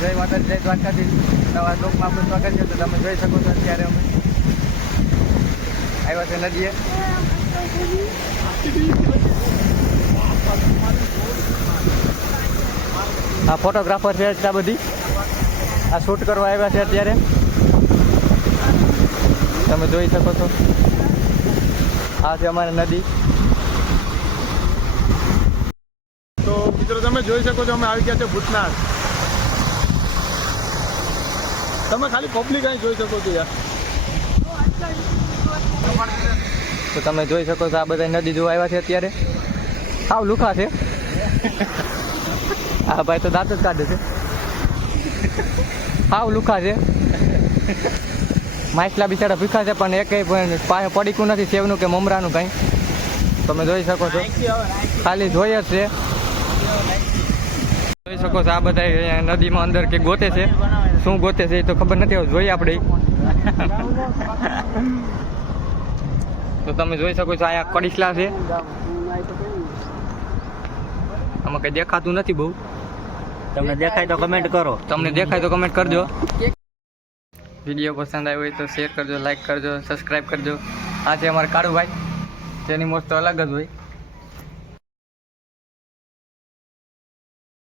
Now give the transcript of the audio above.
જય માતા જય દ્વારકાધીશ. નવા લોકમાં આપણું સ્વાગત છે. તો તમે જોઈ શકો છો અત્યારે અમે આવ્યા છે નદીએ. આ ફોટોગ્રાફર છે એટલા બધી આ શૂટ કરવા આવ્યા છે અત્યારે. તમે જોઈ શકો છો આ છે અમારી નદી. તો મિત્રો તમે જોઈ શકો છો અમે આવી ગયા છે ભૂતનાથ. તમે ખાલી પબ્લિક અહીં જોઈ શકો છો યાર. તો તમે જોઈ શકો છો આ બધા નદી જોવા આવ્યા છે અત્યારે. હાવ લુખા છે. હા ભાઈ તો દાંત જ કાઢે છે. હાવ લુખા છે. માછલા બિચારા ભીખા છે પણ એકેય પણ પાસે પડીકું નથી સેવનું કે મમરાનું કંઈ. તમે જોઈ શકો છો ખાલી જોઈએ જ છે. જોઈ શકો છો આ બધા નદીમાં અંદર કે ગોતે છે. શું ગોતે છે એ તો ખબર નથી. જોઈએ આપણે. તો તમે જોઈ શકો છો અહીંયા કડીસલા છે. આમાં કંઈ દેખાતું નથી બહુ. તમને દેખાય તો કમેન્ટ કરો. તમને દેખાય તો કમેન્ટ કરજો. વિડીયો પસંદ આવ્યો હોય તો શેર કરજો, લાઈક કરજો, સબસ્ક્રાઈબ કરજો. આ છે અમારા કાળુભાઈ. તેની મોજ તો અલગ જ હોય.